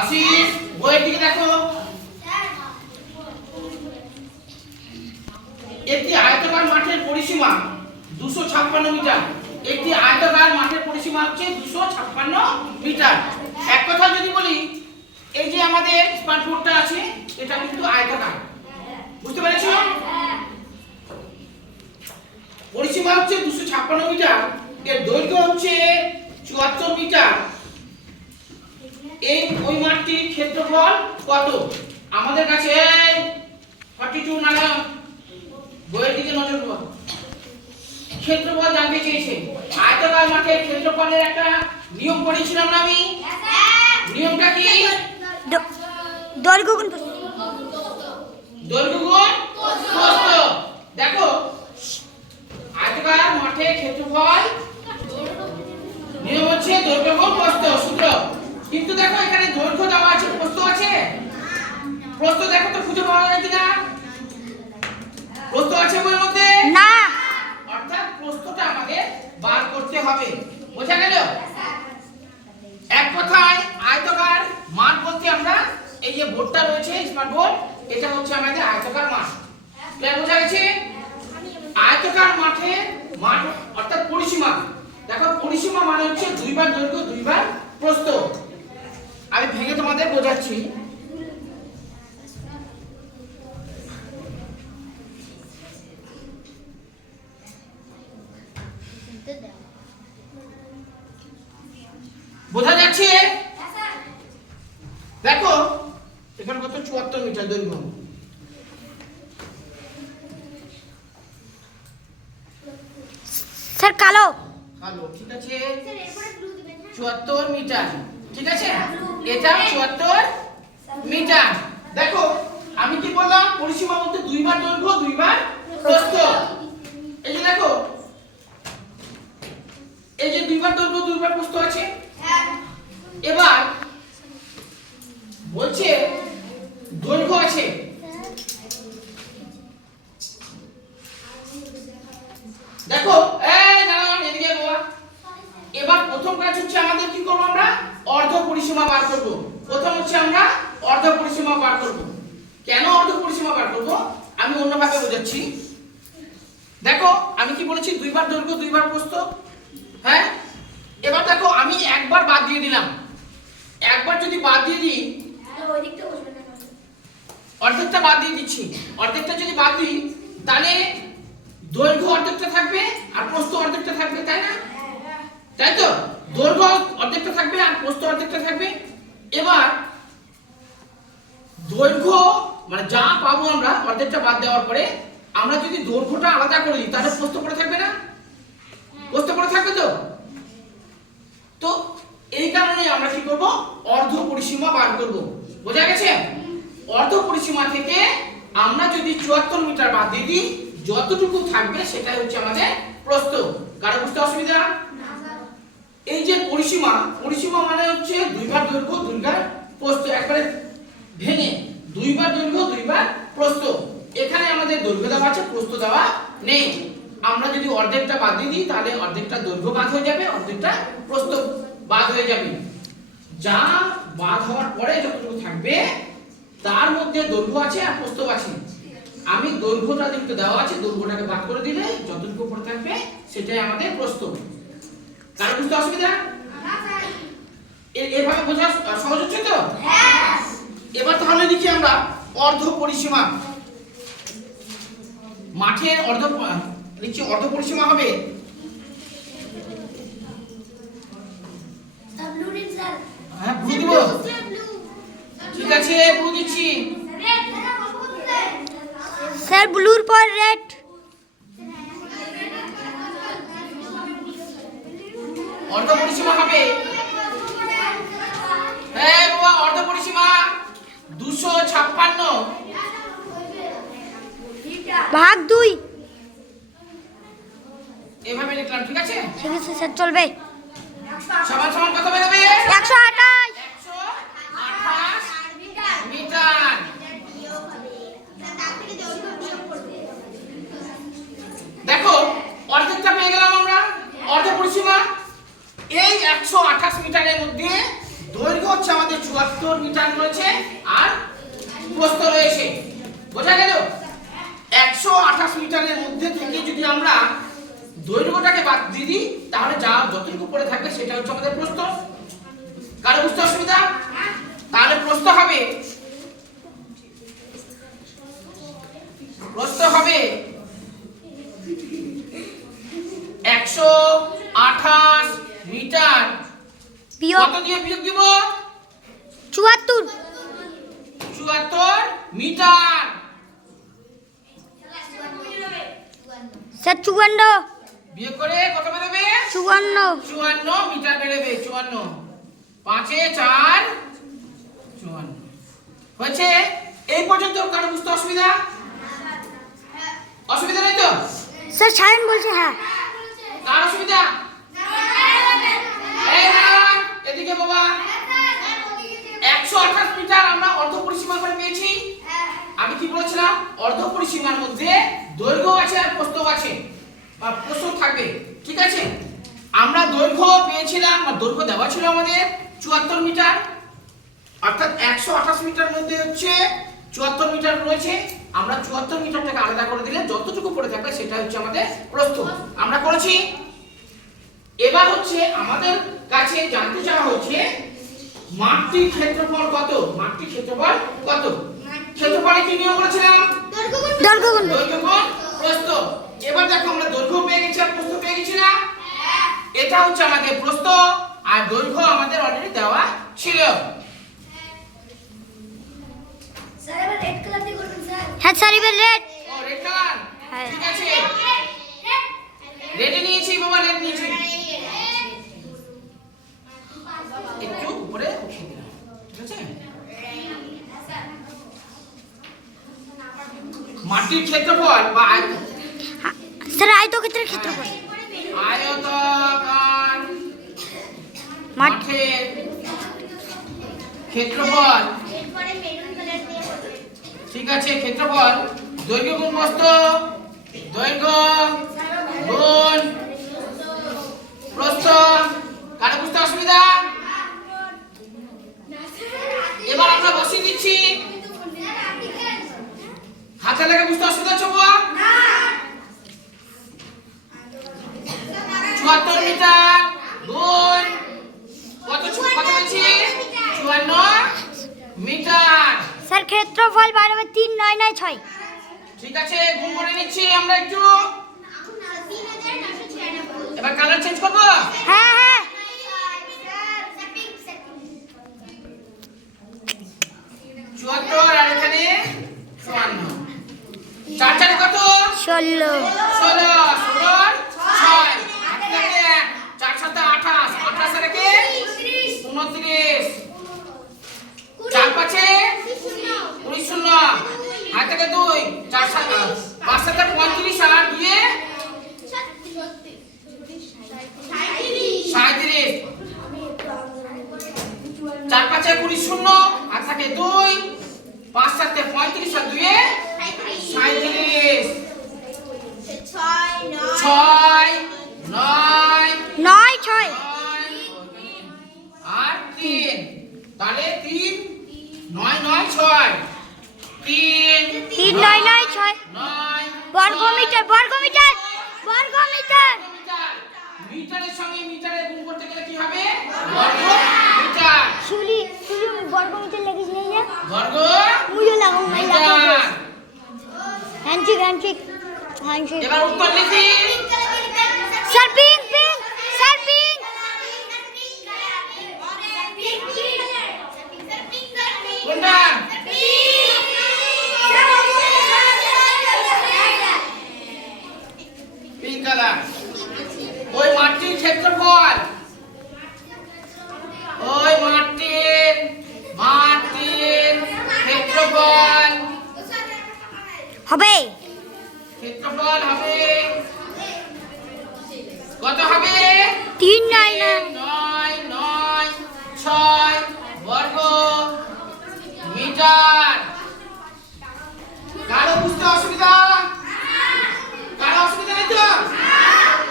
আশিস, বইয়ের দিকে দেখো। একটি আয়তকার মাঠের পরিসীমা দুশো ছাপ্পান্ন মিটার। একটি আয়তকার মাঠের পরিসীমা হচ্ছে দুশো ছাপ্পান্ন মিটার। এক যদি বলি, এই যে আমাদের স্মার্টবোর্ডটা আছে, এটা কিন্তু আয়তকার। বুঝতে পেরেছ? পরিসীমা হচ্ছে দুশো ছাপ্পান্ন মিটার, এর দৈর্ঘ্য হচ্ছে চুয়াত্তর মিটার। এই ওই মাঠটির ক্ষেত্রফল কত? আমাদের কাছে ফর্টি টু নাগাম বইয়ের দিকে নজর দেবো ক্ষেত্রফল জানতে চেয়েছে। আয়তকার মাঠের ক্ষেত্রফলের একটা নিয়ম পড়েছিলাম না আমি? নিয়মটা কি? দৈর্ঘ্য গুণ দৈর্ঘ্য গুণ প্রস্থ দেখো আয়তকার মাঠের ক্ষেত্রফল নিয়ম হচ্ছে দৈর্ঘ্য গুণ প্রস্থ সূত্র কিন্তু দেখো এখানে দৈর্ঘ্য দেওয়া আছে প্রস্থ আছে প্রস্থ দেখো তো খুঁজে পাওয়া যায় কিনা? প্রস্থ আছে বইয়ের মধ্যে? না। অর্থাৎ প্রস্থটা আমাদের বার করতে হবে। বোঝা গেল? এক কথায় আয়তকার মাঠ বলতে আমরা এই যে বোর্ডটা রয়েছে স্মার্ট বোর্ড এটা হচ্ছে আমাদের আয়তকার মাঠ ক্লিয়ার বোঝা গেছে? আয়তকার মাঠে মাঠ অর্থাৎ পরিসীমা। দেখো পরিসীমা মানে হচ্ছে দুইবার দৈর্ঘ্য দুইবার প্রস্থ। আমি ভেঙে তোমাদের বোঝাচ্ছি বোঝা যাচ্ছে দেখো এখানে কত? চুয়াত্তর মিটার দৈর্ঘ্য। স্যার কালো। কালো ঠিক আছে? চুয়াত্তর মিটার ঠিক আছে? এটা চুয়াত্তর মিটার। দেখো আমি কি বললাম? পরিসীমা মধ্যে দুইবার দুইবার প্রস্থ এই যে দেখো এই যে দুইবার দৈর্ঘ্য দুইবার প্রস্থ আছে এবার বলছে দৈর্ঘ্য আছে দেখো এই দাঁড়ান এদিকে বাবা এবার প্রথম কাজ হচ্ছে আমাদের কি করব আমরা অর্ধ পরিসীমা বার করব। প্রথম হচ্ছে আমরা অর্ধ পরিসীমা বার করব। কেন অর্ধ পরিসীমা বার করব? আমি অন্যভাবে বোঝাচ্ছি। দেখো আমি কি বলেছি? দুইবার দৈর্ঘ্য দুইবার প্রস্থ। হ্যাঁ? এবার দেখো আমি একবার বাদ দিয়ে দিলাম। একবার যদি বাদ দিয়ে দিই অর্ধেকটা বাদ দিয়ে দিচ্ছি। অর্ধেকটা যদি বাদ দিই তাহলে দৈর্ঘ্য অর্ধেকটা থাকবে আর প্রস্থ অর্ধেকটা থাকবে তাই না? তাই তো? দৈর্ঘ্য অর্ধেকটা থাকবে আর প্রস্থ অর্ধেকটা থাকবে। এবার দৈর্ঘ্য মানে যা পাবো আমরা অর্ধেকটা বাদ দেওয়ার পরে আমরা যদি দৈর্ঘ্যটা আলাদা করে দিই তাহলে প্রস্থ পড়ে থাকবে না? প্রস্থ পড়ে থাকবে তো? তো এই কারণে আমরা কি করব? অর্ধ পরিসীমা বার করব। বোঝা গেছে? অর্ধ পরিসীমা থেকে আমরা যদি চুয়াত্তর মিটার বাদ দিয়ে দিই যতটুকু থাকবে সেটাই হচ্ছে আমাদের প্রস্থ। কারও বুঝতে অসুবিধা? এই যে পরিসীমা পরিসীমা মানে হচ্ছে দুইবার দৈর্ঘ্য, দুইবার প্রস্থ, একবারে ভেঙে। দুইবার দৈর্ঘ্য, দুইবার প্রস্থ। এখানে আমাদের দৈর্ঘ্য দেওয়া আছে, প্রস্থ দেওয়া নেই। আমরা যদি অর্ধেকটা বাদ দিয়ে দিই, তাহলে অর্ধেকটা দৈর্ঘ্য বাদ হয়ে যাবে, অর্ধেকটা প্রস্থ বাদ হয়ে যাবে। যা বাদ হওয়ার পরে যতটুকু থাকবে, তার মধ্যে দৈর্ঘ্য আছে আর প্রস্থ আছে। আমি দৈর্ঘ্যটা যেটুকু দেওয়া আছে, দৈর্ঘ্যটাকে বাদ করে দিলে যতটুকু পড়ে থাকবে, সেটাই আমাদের প্রস্থ। কারও বুঝতে অসুবিধা? এভাবে বোঝা সহজ হচ্ছে তো? এবার তাহলে দেখি আমরা অর্ধ পরিসীমা। মাঠের অর্ধ লিখছি অর্ধ পরিসীমা হবে। হ্যাঁ দিব? ঠিক আছে দিচ্ছি। স্যার, ব্লুর পর রেড অর্ধ পরিসীমা হবে। হ্যাঁ বাবা অর্ধ পরিসীমা। দুশো ছাপ্পান্ন। ভাগ দুই। এভাবে লিখলাম ঠিক আছে? ঠিক আছে স্যার চলবে। সমান সমান কত বেরোবে? একশো আঠাশ। মিটার। দেখো অর্ধেকটা পেয়ে গেলাম আমরা। অর্ধ পরিসীমা। এই একশো আঠাশ মিটারের মধ্যে দৈর্ঘ্য হচ্ছে আমাদের চুয়াত্তর মিটার রয়েছে আর প্রস্থ রয়েছে। বোঝা গেল? একশো আঠাশ মিটারের মধ্যে থেকে যদি আমরা দৈর্ঘ্যটাকে বাদ দিয়ে দিই, তাহলে যা যতটুকু পড়ে থাকবে সেটা হচ্ছে আমাদের প্রস্থ কারও বুঝতে অসুবিধা তাহলে প্রস্থ হবে প্রস্থ হবে একশো আঠাশ মিটার বিয়োগ কত দিয়ে বিয়োগ দিব চুয়াত্তর চুয়াত্তর মিটার। স্যার চুয়ান্ন। বিয়োগ করে কত বেরোবে? চুয়ান্ন। চুয়ান্ন মিটার বেরোবে চুয়ান্ন। পাঁচে চার চুয়ান্ন। হয়েছে? এই পর্যন্ত কারও বুঝতে অসুবিধা? অসুবিধা নেই তো? স্যার সায়ন বলছে হ্যাঁ। কার অসুবিধা? এদিকে বাবা। একশো আঠাশ মিটার আমরা অর্ধ পরিসীমা করে পেয়েছি আমি কি বলেছিলাম? অর্ধ পরিসীমার মধ্যে দৈর্ঘ্য আছে আর প্রস্থ আছে। বা প্রস্থ থাকবে। ঠিক আছে? আমরা দৈর্ঘ্য পেয়েছিলাম, বা দৈর্ঘ্য দেওয়া ছিল আমাদের চুয়াত্তর মিটার। অর্থাৎ একশো আঠাশ মিটার মধ্যে হচ্ছে চুয়াত্তর মিটার রয়েছে। আমরা চুয়াত্তর মিটারটাকে আলাদা করে দিলে যতটুকু পড়ে থাকবে সেটা হচ্ছে আমাদের প্রস্থ। আমরা করেছি? এবার হচ্ছে আমাদের কাছে জানতে চাওয়া হচ্ছে মাঠটির ক্ষেত্রফল কত? মাঠটির ক্ষেত্রফল কত? ক্ষেত্রফলে কি নিয়ম করেছিলাম দৈর্ঘ্য গুণ দৈর্ঘ্য গুণ প্রস্থ। এবার দেখো আমরা দৈর্ঘ্য পেয়ে গেছি আর প্রস্থ পেয়ে গেছি না? এটা হচ্ছে আমাদের প্রস্থ আর দৈর্ঘ্য আমাদের অলরেডি দেওয়া ছিল। হ্যাঁ স্যার এবার রেড ও রেড কালার হ্যাঁ। ঠিক আছে। রেডে নিয়েছি বাবা রেড নিয়েছি একটু উপরে উঠিয়ে দিলাম ঠিক আছে মাটির ক্ষেত্রফল বা আয়ত- স্যার আয়তক্ষেত্রের ক্ষেত্রফল। আয়তকার মাঠ মাঠের ক্ষেত্রফল। ঠিক আছে ক্ষেত্রফল। দৈর্ঘ্য গুণ বস্তু? দৈর্ঘ্য গুণ প্রস্থ কারও বুঝতে অসুবিধা এবার আমরা বসিয়ে দিচ্ছি হাতে লেগে বুঝতে অসুবিধা হচ্ছে বুয়া চুয়াত্তর মিটার গুণ কত ছু- কত বলছি চুয়ান্ন মিটার স্যার ক্ষেত্রফল বাড়াবে তিন নয় নয় ছয়। ঠিক আছে গুণ করে নিচ্ছি আমরা একটু। এবার কালার চেঞ্জ করব? হ্যাঁ হ্যাঁ। চুয়াত্তর আর এখানে চুয়ান্ন। চার চারে কত? ষোলো। ষোলো ষোলো ছয়। হাত চার সাথে আঠাশ। আঠাশ আর উনত্রিশ। চার পাঁচে উনিশ না। হাত থেকে দুই চার Margo! Kuya lang, kung may laki. Handshake, handshake. Handshake. Jangan umpan ni sih. ক্ষেত্রফল হবে। কত হবে? তিন নয় নয়।